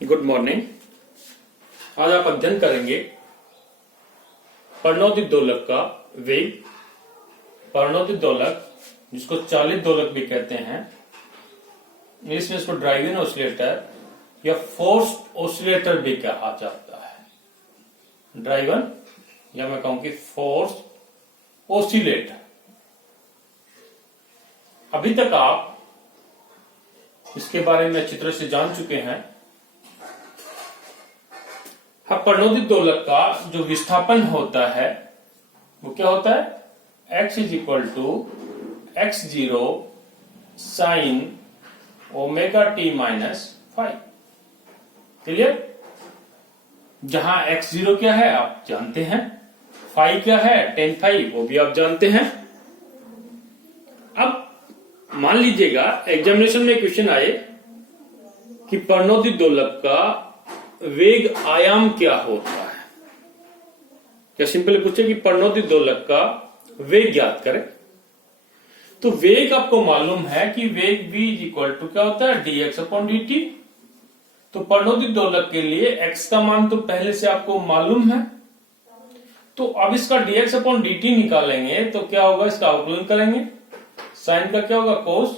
Good morning. आज आप अध्ययन करेंगे परिणोदित दोलक का वेग। परिणोदित दोलक जिसको चालित दोलक भी कहते हैं, इंग्लिश में इसको ड्राइव इन ऑसिलेटर या फोर्स्ड ऑसिलेटर भी कहा जाता है। ड्राइवन या मैं कहूं कि फोर्स्ड ऑसिलेटर। अभी तक आप इसके बारे में अच्छी तरह से जान चुके हैं। परिणोदित दोलक का जो विस्थापन होता है वो क्या होता है? x is equal to x0 sine omega T minus five. Clear? जहां x0 क्या है आप जानते हैं, फाइव क्या है टेन फाइव वो भी आप जानते हैं। अब मान लीजिएगा एग्जामिनेशन में क्वेश्चन आए कि परिणोदित दोलक का वेग आयाम क्या होता है। क्या सिंपली पूछे कि परिणोदित दोलक का वेग ज्ञात करें। तो वेग आपको मालूम है कि वेग v इज इक्वल टू क्या होता है dx अपॉन dt। तो परिणोदित दोलक के लिए x का मान तो पहले से आपको मालूम है, तो अब इसका dx अपॉन dt निकालेंगे तो क्या होगा, इसका अवकलन करेंगे। साइन का क्या होगा कोस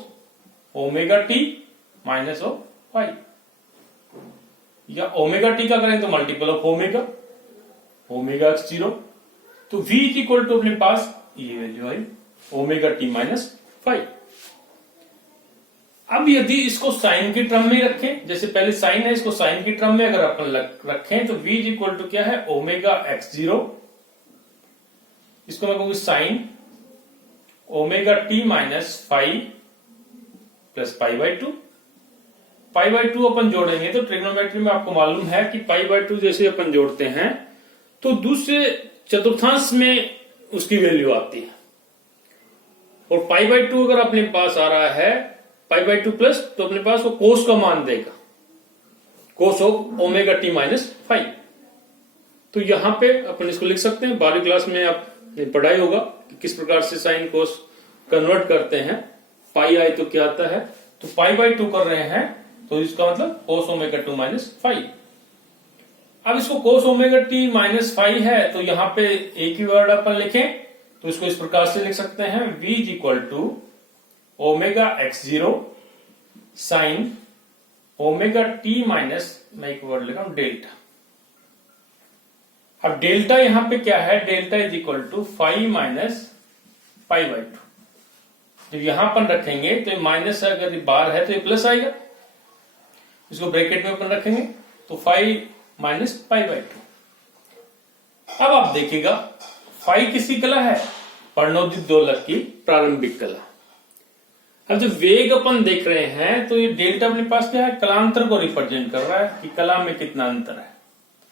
omega T minus O five, या ओमेगा टी का करें तो multiple of omega omega x0। तो v इज इक्वल टू अपने पास ये वैल्यू आई ओमेगा टी माइनस फाइव। अब यदि इसको साइन के टर्म में रखें, जैसे पहले साइन है, इसको साइन के टर्म में अगर अपन रखें तो v इज इक्वल टू क्या है ओमेगा x0। इसको मैं कहूंगी sine omega T minus five plus pi by two. Pi by two अपन जोड़ेंगे तो ट्रिग्नोमेट्री में आपको मालूम है कि पाई बाई टू जैसे अपन जोड़ते हैं तो दूसरे चतुर्थांश में उसकी वैल्यू आती है। और पाई बाई टू अगर अपने पास आ रहा है पाई बाई टू प्लस, तो अपने पास वो कोस का मान देगा, cos of omega T minus five. तो यहां पे अपन इसको लिख सकते हैं। 12वीं क्लास में आपने पढ़ाई होगा कि किस प्रकार से साइन कोस कन्वर्ट करते हैं। पाई आई तो क्या आता है, तो पाई बाई टू कर रहे हैं तो इसका मतलब cos omega two minus five. अब इसको cos omega T minus five है तो यहां पे एक ही वर्ड अपन लिखें तो इसको इस प्रकार से लिख सकते हैं v is equal to omega x0 sine omega T minus, मैं एक वर्ड लिखा हूं डेल्टा। अब डेल्टा यहां पे क्या है, delta is equal to five minus pi by two. जब यहां अपन रखेंगे तो माइनस अगर बार है तो ये प्लस आएगा, इसको ब्रैकेट में अपन रखेंगे तो five minus pi by to. अब आप देखिएगा फाइव किसकी कला है, परिणोदित दोलक की प्रारंभिक कला। अब जब वेग अपन देख रहे हैं तो ये डेल्टा अपने पास क्या है, कलांतर को रिप्रेजेंट कर रहा है कि कला में कितना अंतर है।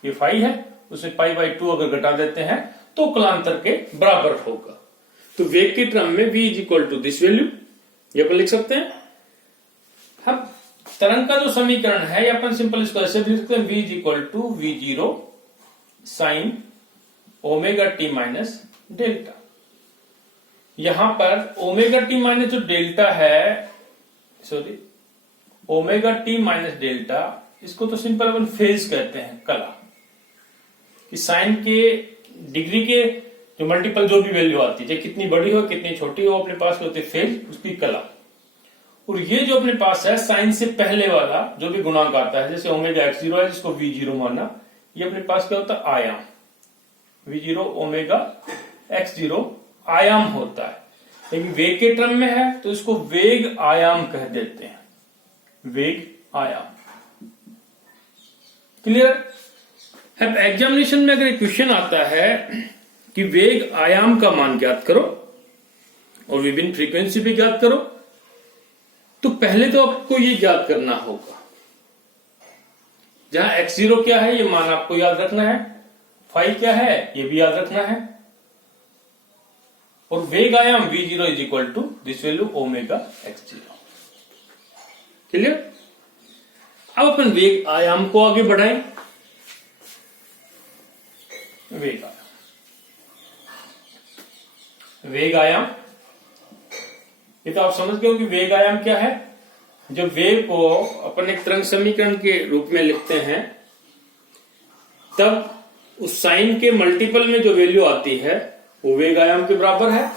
ये फाइव है, उसे पाई बाई टू अगर घटा देते हैं तो कलांतर के बराबर होगा। तो वेग के टर्म में v is equal to this value ये अपन लिख सकते हैं। हम तरंग का जो समीकरण है ये अपन सिंपल इसको ऐसे भी लिख सकते हैं, v is equal to v0 sine omega T minus delta. यहां पर ओमेगा टी माइनस जो डेल्टा है, sorry omega T minus delta, इसको तो सिंपल अपन फेज कहते हैं, कला। कि साइन के डिग्री के जो मल्टीपल जो भी वैल्यू आती है, कितनी बड़ी हो कितनी छोटी हो, अपने पास होती है फेज, उसकी कला। और ये जो अपने पास है साइन से पहले वाला जो भी गुणांक आता है, जैसे ओमेगा x0 है जिसको v0 माना, ये अपने पास क्या होता है आयाम। v0 ओमेगा x0 आयाम होता है, लेकिन वेग के टर्म में है तो इसको वेग आयाम कह देते हैं, वेग आयाम। क्लियर? अब एग्जामिनेशन में अगर एक क्वेश्चन आता है कि वेग आयाम का मान ज्ञात करो और विभिन्न फ्रीक्वेंसी भी ज्ञात करो, तो पहले तो आपको ये ज्ञात करना होगा, जहां x0 क्या है ये मान आपको याद रखना है, फाइव क्या है ये भी याद रखना है, और वेग आयाम v0 is equal to this value omega x0। Clear? अब अपन वेग आयाम को आगे बढ़ाएं। वेग आयाम, वेग आयाम ये तो आप समझ गए हो कि वेग आयाम क्या है, जब वेव को अपन एक तरंग समीकरण के रूप में लिखते हैं तब उस साइन के मल्टीपल में जो वैल्यू आती है वो वेग आयाम के बराबर है,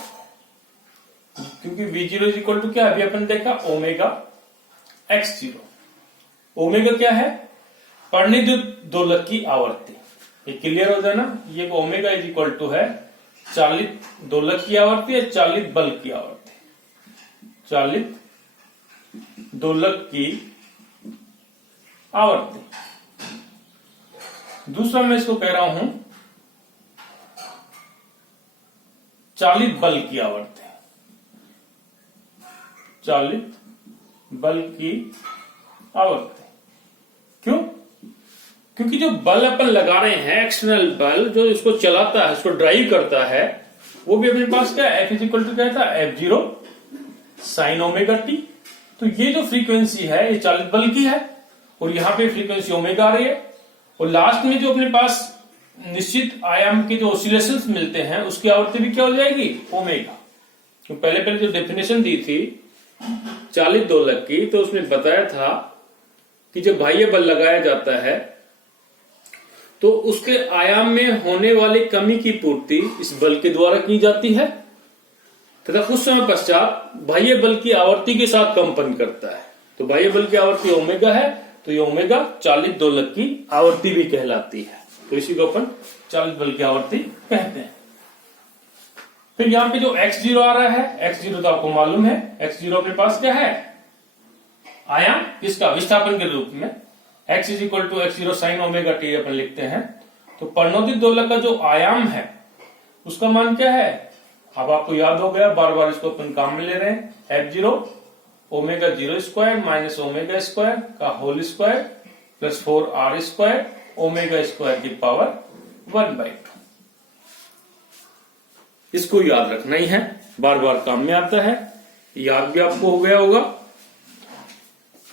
क्योंकि v0 इज इक्वल टू क्या अभी अपन देखा ओमेगा x0। ओमेगा क्या है? परिणित दोलक की आवर्ती। ये क्लियर हो जाए ना, ये ओमेगा इज इक्वल टू है चालित दोलक की आवर्ती या चालित बल की आवर्ती, चालित दोलक की आवर्ती। दूसरा मैं इसको कह रहा हूं चालित बल की आवर्ती, चालित बल की आवर्ती। क्यों? क्योंकि जो बल अपन लगा रहे हैं, एक्सटर्नल बल जो इसको चलाता है, इसको ड्राइव करता है, वो भी अपने पास क्या है, F इज इक्वल टू क्या था, F0 साइन ओमेगा टी। तो ये जो फ्रीक्वेंसी है ये चालित बल की है और यहां पे फ्रीक्वेंसी ओमेगा आ रही है, और लास्ट में जो अपने पास निश्चित आयाम के जो ऑसिलेशंस मिलते हैं उसकी आवृत्ति भी क्या हो जाएगी, ओमेगा। तो पहले जो डेफिनेशन दी थी चालित दोलक की, तो उसमें बताया था कि जब बाह्य बल लगाया जाता है तो उसके आयाम में होने वाली कमी की पूर्ति इस बल के द्वारा की जाती है तथा कुछ समय पश्चात बाह्य बल की आवर्ती के साथ कंपन करता है। तो बाह्य बल की आवर्ती ओमेगा है, तो ये ओमेगा चालित दोलक की आवर्ती भी कहलाती है। तो इसी को अपन चालित बल की आवर्ती कहते हैं। फिर यहां पे जो x0 आ रहा है, x0 तो आपको मालूम है, x0 अपने पास क्या है, आयाम किसका, विस्थापन के रूप में x is equal to x0 sine omega T अपन लिखते हैं। तो परिणोदित दोलक का जो आयाम है उसका मान क्या है, अब आपको याद हो गया, बार बार इसको अपन काम में ले रहे हैं, f0 omega 0 square minus omega square का whole square plus 4r square omega square की पावर 1/2। इसको याद रखना ही है, बार बार काम में आता है, याद भी आपको हो गया होगा।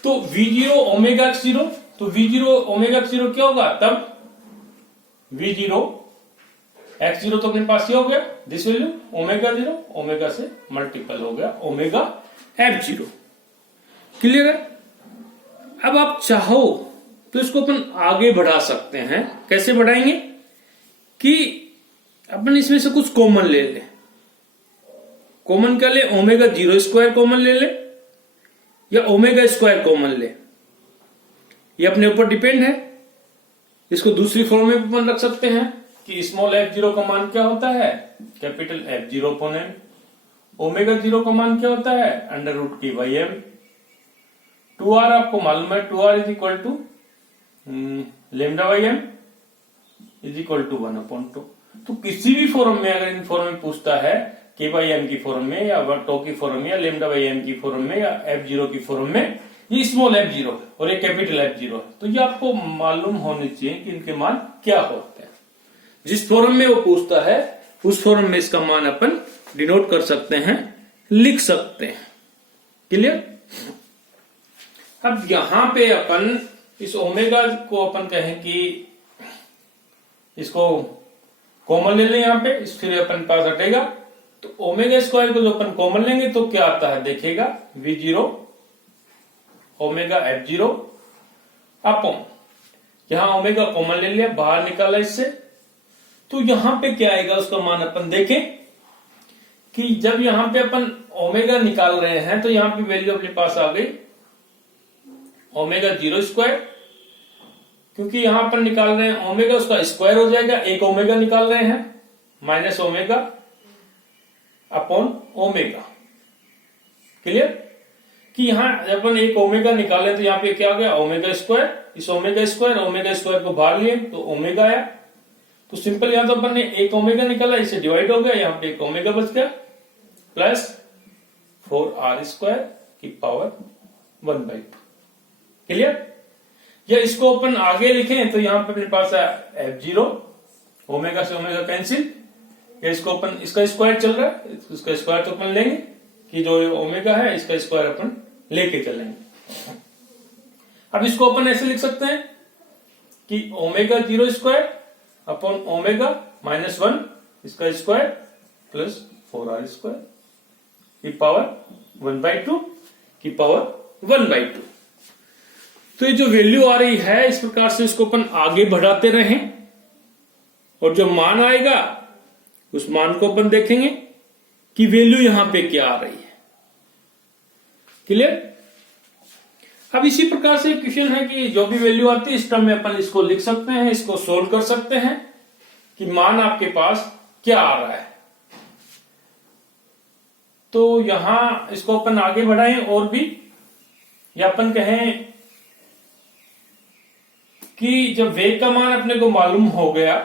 तो v0 ओमेगा x0, तो v0 ओमेगा x0 क्या होगा, तब v0 x0 तो अपने पास ये हो गया दिस वैल्यू ओमेगा 0, ओमेगा से मल्टीपल हो गया ओमेगा f0। क्लियर है? अब आप चाहो तो इसको अपन आगे बढ़ा सकते हैं। कैसे बढ़ाएंगे कि अपन इसमें से कुछ कॉमन ले ले। कॉमन क्या ले, ओमेगा 0 स्क्वायर कॉमन ले ले या ओमेगा स्क्वायर कॉमन ले, ये अपने ऊपर डिपेंड है। इसको दूसरी फॉर्म में भी अपन रख सकते हैं कि स्मॉल f0 का मान क्या होता है, capital F0 upon m। Omega 0 का मान क्या होता है, अंडर रूट की m। 2r आपको मालूम है, 2r is equal to lambda by m is equal to 1/2। तो किसी भी फॉर्म में अगर इन फॉर्म में पूछता है k बाई m की फॉर्म में या टो की फॉर्म में या लेमडा बाई m की फॉर्म में या f0 की फॉर्म में, ये स्मॉल f0 है और ये कैपिटल f0 है, तो ये आपको मालूम होने चाहिए कि इनके मान क्या होते हैं। जिस फॉर्म में वो पूछता है उस फॉर्म में इसका मान अपन डिनोट कर सकते हैं, लिख सकते हैं। क्लियर? अब यहां पे अपन इस ओमेगा को अपन कहें कि इसको कॉमन ले लें, यहां पे इस फिर अपन पास हटेगा, तो ओमेगा स्क्वायर को जो अपन कॉमन लेंगे तो क्या आता है देखिएगा, v0 ओमेगा f0 अपॉन, यहां ओमेगा कॉमन ले लिया, बाहर निकाला इससे, तो यहां पे क्या आएगा उसका मान अपन देखें कि जब यहां पे अपन ओमेगा निकाल रहे हैं तो यहां पे वैल्यू अपने पास आ गई ओमेगा 0 स्क्वायर, क्योंकि यहां पर निकाल रहे हैं ओमेगा, उसका स्क्वायर हो जाएगा, एक ओमेगा निकाल रहे हैं minus omega upon omega. Clear? कि यहां जब अपन एक ओमेगा निकाले तो यहां पे क्या आ गया, ओमेगा स्क्वायर, इस ओमेगा स्क्वायर को बाहर लिए तो ओमेगा आया। तो सिंपल यहां तो अपन ने एक ओमेगा निकाला, इसे डिवाइड हो गया, यहां पे एक ओमेगा बच गया प्लस 4r स्क्वायर की पावर 1/2। क्लियर? या इसको अपन आगे लिखें तो यहां पे अपने पास है f0, ओमेगा से ओमेगा कैंसिल, या इसको अपन इसका स्क्वायर चल रहा है, इसका स्क्वायर तो अपन लेंगे कि जो ओमेगा है इसका स्क्वायर अपन लेके चलेंगे। अब इसको अपन ऐसे लिख सकते हैं कि ओमेगा 0 स्क्वायर अपॉन ओमेगा -1 इसका स्क्वायर प्लस 4r स्क्वायर की पावर 1/2 की पावर 1/2। तो ये जो वैल्यू आ रही है इस प्रकार से इसको अपन आगे बढ़ाते रहें और जो मान आएगा उस मान को अपन देखेंगे कि वैल्यू यहां पे क्या आ रही है। क्लियर? अब इसी प्रकार से क्वेश्चन है कि जो भी वैल्यू आती है इस टर्म में अपन इसको लिख सकते हैं, इसको सोल्व कर सकते हैं कि मान आपके पास क्या आ रहा है। तो यहां इसको अपन आगे बढ़ाएं और भी, या अपन कहें कि जब वेग का मान अपने को मालूम हो गया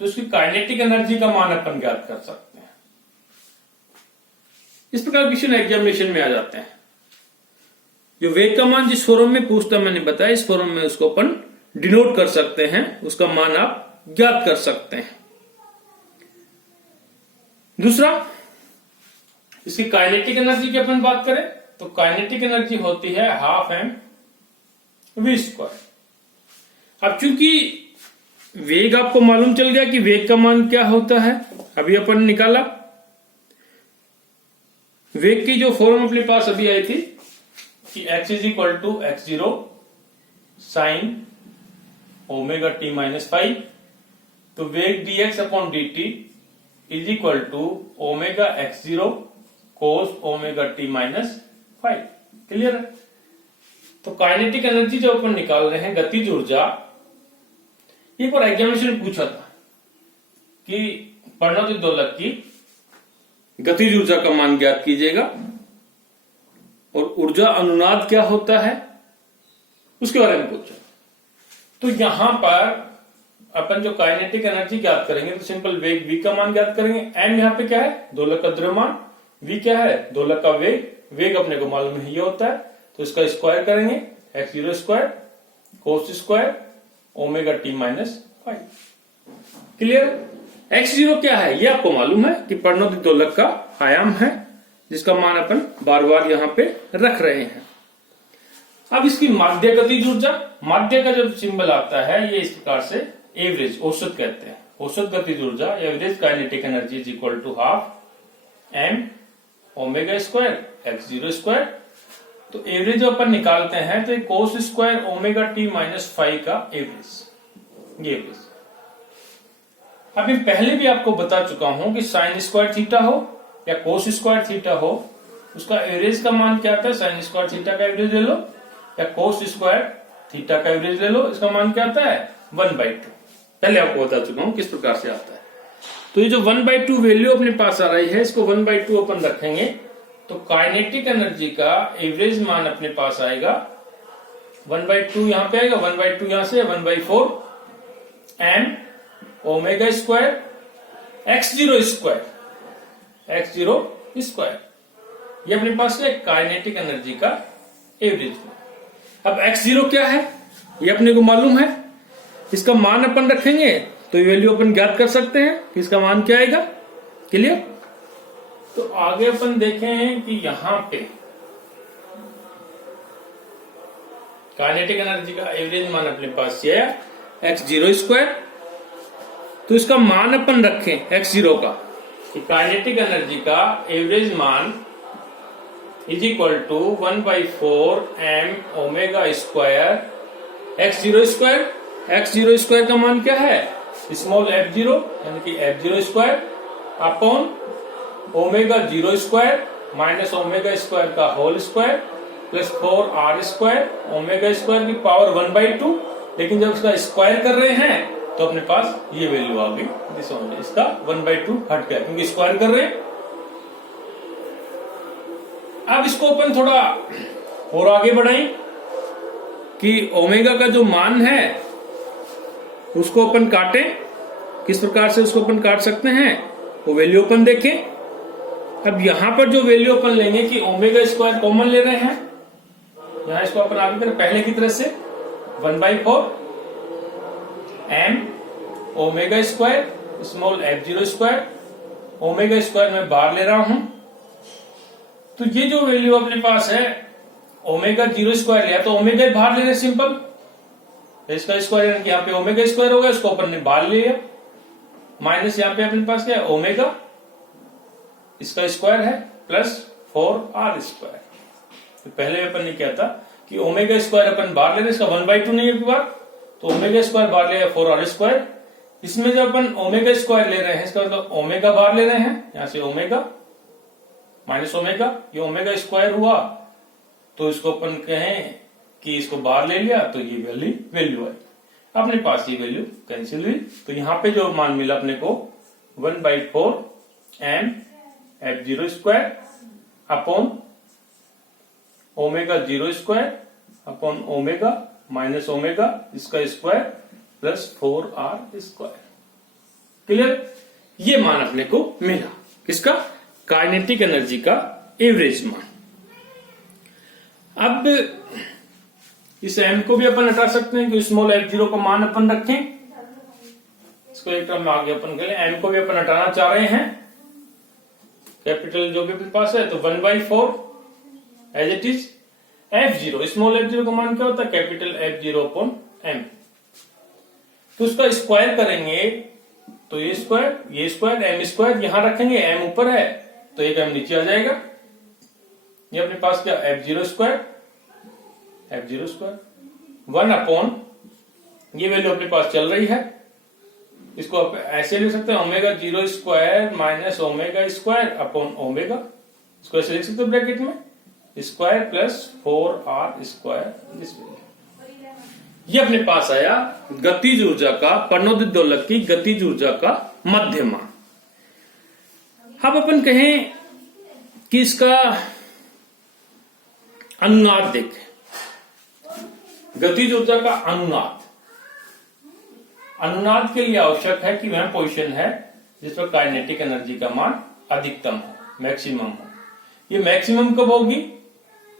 तो उसकी काइनेटिक एनर्जी का मान अपन ज्ञात कर सकते हैं। इस प्रकार क्वेश्चन एग्जामिनेशन में आ जाते हैं। जो वेग का मान जिस फॉर्म में पूछता मैंने बताया, इस फॉर्म में उसको अपन डिनोट कर सकते हैं, उसका मान आप ज्ञात कर सकते हैं। दूसरा, इसकी काइनेटिक एनर्जी की अपन बात करें तो काइनेटिक एनर्जी होती है 12mv²। अब चूंकि वेग आपको मालूम चल गया कि वेग का मान क्या होता है, अभी अपन निकाला। वेग की जो फॉर्म अपने पास अभी आई थी कि x = x0 sin ωt-5, तो वेग dx/dt = ωx0 cos ωt-5। Clear है? तो काइनेटिक एनर्जी जो अपन निकाल रहे हैं, गतिज ऊर्जा, एक बार एग्जामिनेशन में पूछा था कि परिणत दोलक की गतिज ऊर्जा का मान ज्ञात कीजिएगा और ऊर्जा अनुनाद क्या होता है उसके बारे में पूछा। तो यहां पर अपन जो काइनेटिक एनर्जी ज्ञात करेंगे तो सिंपल वेग v का मान ज्ञात करेंगे। m यहां पे क्या है? दोलक का द्रव्यमान। v क्या है? दोलक का वेग। वेग अपने को मालूम है ये होता है, तो इसका स्क्वायर करेंगे, x0² cos² ωt-5। Clear? x0 क्या है ये आपको मालूम है कि परिणत दोलक का आयाम है, जिसका मान अपन बार बार यहां पे रख रहे हैं। अब इसकी माध्य गतिज ऊर्जा, माध्य का जब सिंबल आता है ये इस प्रकार से एवरेज, औसत कहते हैं। औसत गतिज ऊर्जा, average kinetic energy = 12m ω² x0²। तो एवरेज जो अपन निकालते हैं तो cos² ωt-5 का एवरेज, ये एवरेज। अभी पहले भी आपको बता चुका हूं कि sin² थीटा हो या cos² हो, उसका एवरेज का मान क्या आता है? sin² थीटा का एवरेज ले लो या cos² थीटा का एवरेज ले लो, इसका मान क्या आता है? 1/2। पहले आपको बता चुका हूं किस प्रकार से आता है। तो ये जो 1/2 वैल्यू अपने पास आ रही है, इसको 1/2 अपन रखेंगे तो काइनेटिक एनर्जी का एवरेज मान अपने पास आएगा 1/2, यहां पे आएगा 1/2, यहां से 1/4 m ω² x0²। ये अपने पास है काइनेटिक एनर्जी का एवरेज। अब x0 क्या है ये अपने को मालूम है, इसका मान अपन रखेंगे तो ये वैल्यू अपन ज्ञात कर सकते हैं कि इसका मान क्या आएगा। क्लियर? तो आगे अपन देखें कि यहां पे काइनेटिक एनर्जी का एवरेज मान अपने पास ये है x0²। तो इसका मान अपन रखें x0 का कि काइनेटिक एनर्जी का एवरेज मान = 1/4m ω² x0²। x0² का मान क्या है? स्मॉल f0 यानी कि f0² अपॉन ω02 माइनस ω² का होल स्क्वायर प्लस 4r² ω² की पावर 1/2। लेकिन जब इसका स्क्वायर कर रहे हैं तो अपने पास ये वैल्यू आ गई, इसका 1/2 हट गया क्योंकि स्क्वायर कर रहे हैं। अब इसको अपन थोड़ा और आगे बढ़ाएं कि ओमेगा का जो मान है उसको अपन काटें। किस प्रकार से उसको अपन काट सकते हैं वो वैल्यू अपन देखें। अब यहां पर जो वैल्यू अपन लेंगे कि ω² कॉमन ले रहे हैं, यहां इसको अपन आगे करें पहले की तरह से 1/4 m ω² स्मॉल f0² ω² मैं बाहर ले रहा हूं। तो ये जो वैल्यू अपने पास है ω02 लिया तो ओमेगा बाहर ले रहे सिंपल, इसका स्क्वायर यानी कि यहाँ पे ω² होगा, इसको अपन ने बाहर ले लिया। माइनस यहाँ पे अपने पास क्या है ओमेगा, इसका स्क्वायर है प्लस 4r²। तो पहले अपन ने क्या था कि ओमेगा स्क्वायर अपन बाहर ले रहे, इसका 1/2 नहीं है बार, तो ओमेगा स्क्वायर बाहर ले 4r²। इसमें जब अपन ओमेगा स्क्वायर ले रहे हैं, इसका मतलब ओमेगा बाहर ले रहे हैं, यहां से ओमेगा माइनस ओमेगा, ये ओमेगा स्क्वायर हुआ, तो इसको अपन कहें कि इसको बाहर ले लिया तो ये वैल्यू आई, अपने पास ये वैल्यू कैंसिल हुई। तो यहां पे जो मान मिला अपने को 1/4 m f0² upon omega 0² upon omega minus omega इसका स्क्वायर प्लस 4r²। क्लियर? ये मान अपने को मिला किसका? काइनेटिक एनर्जी का एवरेज मान। अब इस m को भी अपन हटा सकते हैं कि स्मॉल f0 का मान अपन रखें, इसको एक टर्म में आगे अपन करें, m को भी अपन हटाना चाह रहे हैं, कैपिटल जो भी अपने पास है, तो 1/4 as it is f0, small f0 का मान क्या होता है? Capital f0 upon m। तो उसका स्क्वायर करेंगे तो ये स्क्वायर m², यहां रखेंगे, m ऊपर है तो एक m नीचे आ जाएगा। ये अपने पास क्या? f0² 1 अपॉन, ये वैल्यू अपने पास चल रही है, इसको आप ऐसे लिख सकते हैं omega 0² minus omega square upon omega, इसको ऐसे लिख सकते हैं ब्रैकेट में स्क्वायर प्लस 4r²। ये अपने पास आया गतिज ऊर्जा का, प्रणोदित दोलक की गतिज ऊर्जा का मध्य मान। अब अपन कहें कि इसका अनुनाद देखें, गतिज ऊर्जा का अनुनाद के लिए आवश्यक है कि वह पोजीशन है जिस पर काइनेटिक एनर्जी का मान अधिकतम हो, मैक्सिमम हो। ये मैक्सिमम कब होगी?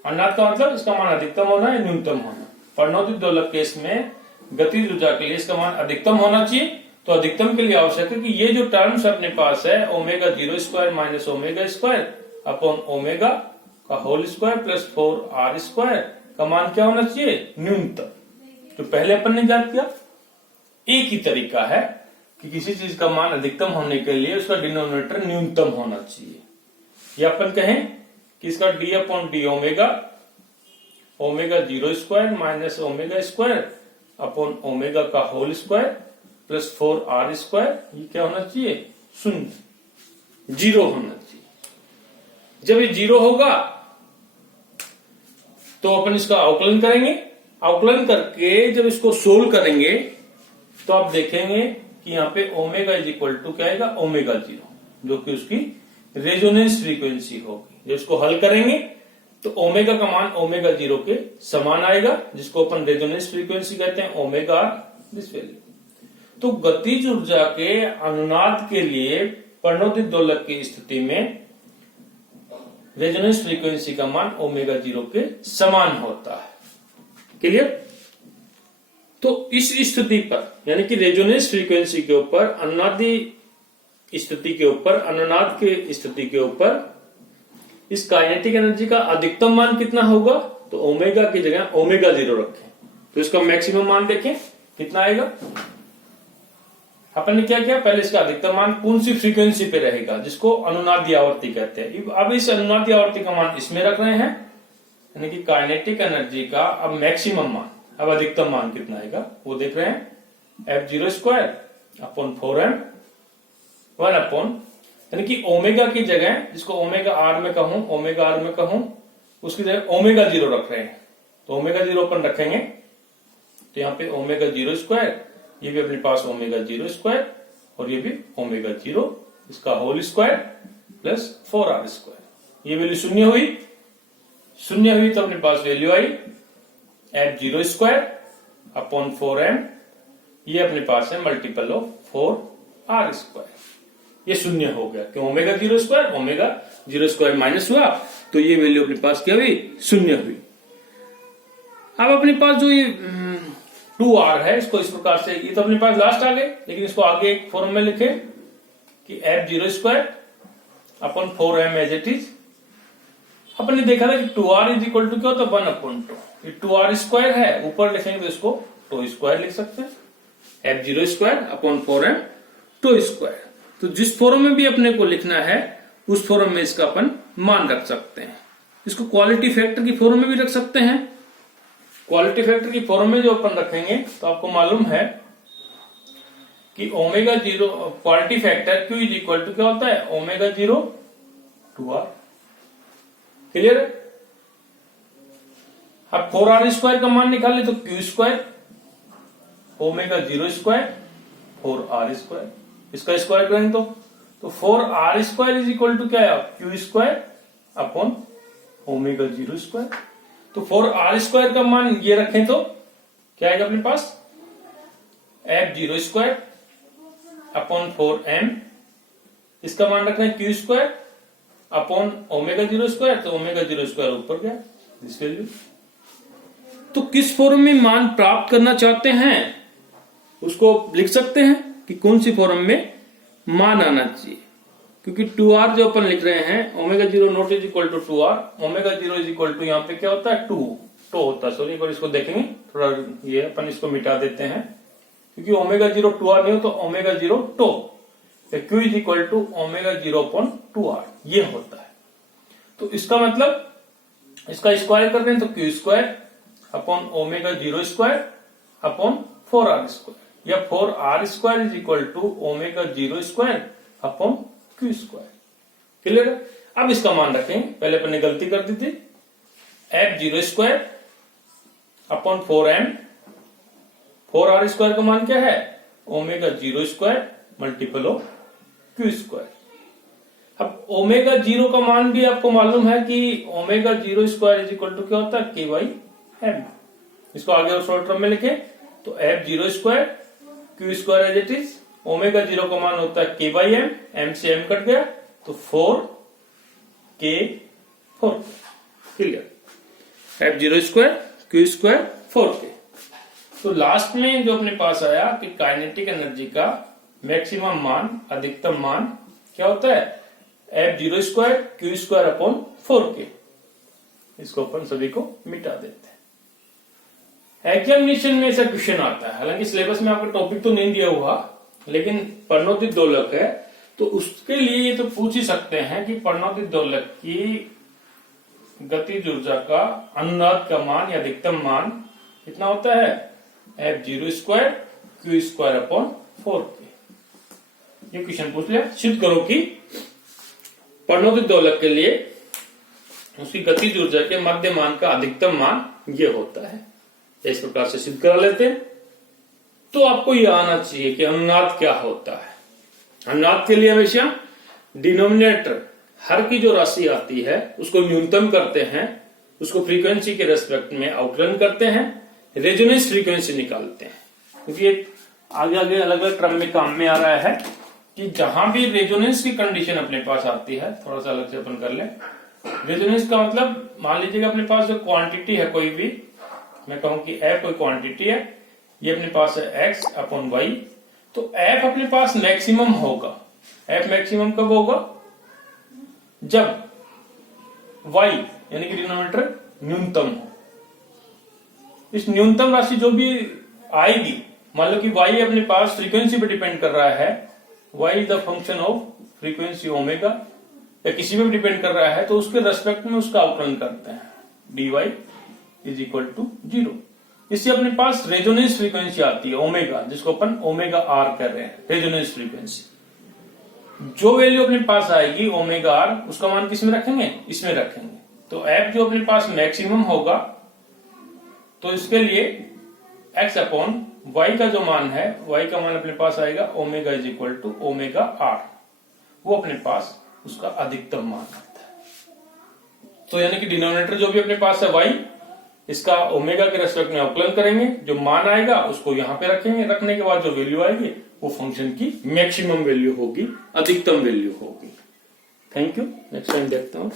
अनुनाद का मतलब इसका मान अधिकतम होना या न्यूनतम होना। प्रणोदित दोलक केस में गतिज ऊर्जा के लिए इसका मान अधिकतम होना चाहिए, तो अधिकतम के लिए आवश्यक है कि ये जो टर्म्स अपने पास है omega 0² minus omega square upon omega का होल स्क्वायर प्लस 4r² का मान क्या होना चाहिए? न्यूनतम। तो पहले अपन ने ज्ञात किया, एक ही तरीका है कि किसी चीज का मान अधिकतम होने के लिए उसका डिनोमिनेटर न्यूनतम होना चाहिए। या अपन कहें कि इसका d/d omega 0² minus omega square upon omega का होल स्क्वायर प्लस 4r², ये क्या होना चाहिए? 0 होना चाहिए। जब ये 0 होगा तो अपन इसका अवकलन करेंगे, अवकलन करके जब इसको सोल्व करेंगे तो आप देखेंगे कि यहाँ पे ओमेगा इज इक्वल टू क्या आएगा? ओमेगा 0, जो कि उसकी रेजोनेंस फ्रीक्वेंसी होगी। जब इसको हल करेंगे तो ओमेगा का मान ओमेगा 0 के समान आएगा, जिसको अपन रेजोनेंस फ्रीक्वेंसी कहते हैं, ओमेगा दिस वैल्यू। तो गतिज ऊर्जा के अनुनाद के लिए प्रणोदित दोलक की स्थिति में रेजोनेंस फ्रीक्वेंसी का मान ओमेगा 0 के समान होता है। क्लियर? तो इस स्थिति पर यानी कि रेजोनेंस फ्रीक्वेंसी के ऊपर, अनुनादी स्थिति के ऊपर, अनुनाद के स्थिति के ऊपर इस काइनेटिक एनर्जी का अधिकतम मान कितना होगा? तो ओमेगा की जगह ओमेगा 0 रखें, तो इसका मैक्सिमम मान देखें कितना आएगा। अपन ने क्या किया? पहले इसका अधिकतम मान कौन सी फ्रीक्वेंसी पे रहेगा, जिसको अनुनादी आवर्ती कहते हैं। अब इस अनुनादी आवर्ती का मान इसमें रख रहे हैं, यानी कि काइनेटिक एनर्जी का अब मैक्सिमम मान, अब अधिकतम मान कितना आएगा वो देख रहे हैं, f0² अपॉन 4m 1 अपॉन, यानी कि ओमेगा की जगह, जिसको ओमेगा r में कहूं, उसकी जगह ओमेगा 0 रख रहे हैं, तो ओमेगा 0 अपन रखेंगे तो यहाँ पे ओमेगा 0², ये भी अपने पास ओमेगा 0² और ये भी ओमेगा 0 इसका होल स्क्वायर प्लस 4r²। ये वैल्यू शून्य हुई तो अपने पास वैल्यू आई f0² अपॉन 4m, ये अपने पास है मल्टीपल ऑफ 4r²। ये शून्य हो गया कि ओमेगा 0² माइनस हुआ, तो ये वैल्यू अपने पास क्या हुई? शून्य हुई। अब अपने पास जो ये 2r है, इसको इस प्रकार से, ये तो अपने पास लास्ट आ गए, लेकिन इसको आगे एक फॉर्म में लिखे कि f0² upon 4m as it is. अपन ने देखा था कि 2r इज इक्वल टू क्या होता है? 1/2। ये 2r² है, ऊपर लिखेंगे तो इसको 2² लिख सकते हैं, f0² अपॉन 4m 2²। तो जिस फॉर्म में भी अपने को लिखना है उस फॉर्म में इसका अपन मान रख सकते हैं। इसको क्वालिटी फैक्टर की फॉर्म में भी रख सकते हैं। क्वालिटी फैक्टर की फॉर्म में जो अपन रखेंगे तो आपको मालूम है कि omega 0 quality factor Q is equal to क्या होता है, ओमेगा 0 2R। क्लियर है? अब 4R स्क्वायर का मान निकाले तो Q square omega 0 square 4R square, इसका स्क्वायर करेंगे तो 4R square is equal to क्या है, Q square upon omega 0 square. तो 4R स्क्वायर का मान ये रखें तो क्या आएगा अपने पास, F0 स्क्वायर अपॉन 4M, इसका मान रखना है Q square upon omega 0 square, तो ओमेगा 0 स्क्वायर ऊपर गया दिस वैल्यू। तो किस फॉर्म में मान प्राप्त करना चाहते हैं उसको लिख सकते हैं कि कौन सी फॉर्म में मान आना चाहिए, क्योंकि 2R जो अपन लिख रहे हैं omega 0 not is equal to 2R, omega 0 is equal to यहाँ पे क्या होता है 2 होता है। सॉरी एक बार इसको देखेंगे थोड़ा, ये अपन इसको मिटा देते हैं क्योंकि ओमेगा 0 2R नहीं हो तो omega 0 to, Q is equal to omega 0 upon 2R ये होता है। तो इसका मतलब इसका स्क्वायर कर दें तो Q square upon omega 0 square upon 4R square, या 4R square is equal to omega 0 square upon Q square. Clear है? अब इसका मान रखें, पहले अपन ने गलती कर दी थी, F0 square upon 4M, 4R square का मान क्या है, omega 0 square multiple of Q square. अब ओमेगा 0 का मान भी आपको मालूम है कि omega 0 square is equal to क्या होता है, K बाई M। इसको आगे और शॉर्ट टर्म में लिखे तो F0 square Q square as it is, omega 0 का मान होता है K बाई M, M से M कट गया तो 4K 4। क्लियर? F0 square Q square 4K। तो लास्ट में जो अपने पास आया कि काइनेटिक एनर्जी का मैक्सिमम मान, अधिकतम मान क्या होता है, F0 square Q square upon 4K। इसको अपन सभी को मिटा देते हैं। एग्जामिनेशन में ऐसा क्वेश्चन आता है, हालांकि सिलेबस में आपका टॉपिक तो नहीं दिया हुआ, लेकिन प्रणोदित दोलक है तो उसके लिए ये तो पूछ ही सकते हैं कि प्रणोदित दोलक की गतिज ऊर्जा का अनुनाद का मान या अधिकतम मान कितना होता है, F0 square Q square upon 4K। ये क्वेश्चन पूछ लिया। सिद्ध करो कि प्रणोदित दोलक के लिए उसकी गतिज ऊर्जा के मध्य मान का अधिकतम मान ये होता है। इस प्रकार से सिद्ध करा लेते हैं। तो आपको यह आना चाहिए कि अनुनाद क्या होता है। अनुनाद के लिए हमेशा डिनोमिनेटर हर की जो राशि आती है उसको न्यूनतम करते हैं, उसको फ्रीक्वेंसी के रेस्पेक्ट में आउटलाइन करते हैं, रेजोनेंस फ्रीक्वेंसी निकालते हैं। क्योंकि एक आगे आगे अलग अलग क्रम में काम में आ रहा है कि जहां भी रेजोनेंस की कंडीशन अपने पास आती है, थोड़ा सा अलग से अपन कर लें। रेजोनेंस का मतलब मान लीजिएगा अपने पास जो क्वांटिटी है कोई भी, मैं कहूं कि F कोई क्वांटिटी है, ये अपने पास है X अपॉन Y, तो F अपने पास मैक्सिमम होगा। F मैक्सिमम कब होगा, जब Y यानी कि डिनोमिनेटर न्यूनतम हो। इस न्यूनतम राशि जो भी आएगी, मान लो कि Y अपने पास फ्रीक्वेंसी पे डिपेंड कर रहा है, Y is the function of frequency omega, या किसी पे भी डिपेंड कर रहा है, तो उसके रेस्पेक्ट में उसका आउटलाइन करते हैं dy इज इक्वल टू 0। इससे अपने पास रेजोनेंस फ्रीक्वेंसी आती है ओमेगा, जिसको अपन ओमेगा आर कर रहे हैं, रेजोनेंस फ्रीक्वेंसी। जो वैल्यू अपने पास आएगी ओमेगा आर, उसका मान किस में रखेंगे, इसमें रखेंगे। तो F जो अपने पास मैक्सिमम होगा, तो इसके लिए x अपॉन y का जो मान है, y का मान अपने पास आएगा omega is equal to omega R, वो अपने पास उसका अधिकतम मान आता है। तो यानी कि डिनोमिनेटर जो भी अपने पास है y, इसका ओमेगा के रेस्पेक्ट में अवकलन करेंगे, जो मान आएगा उसको यहां पे रखेंगे, रखने के बाद जो वैल्यू आएगी वो फंक्शन की मैक्सिमम वैल्यू होगी, अधिकतम वैल्यू होगी। थैंक यू, नेक्स्ट टाइम देखते हैं।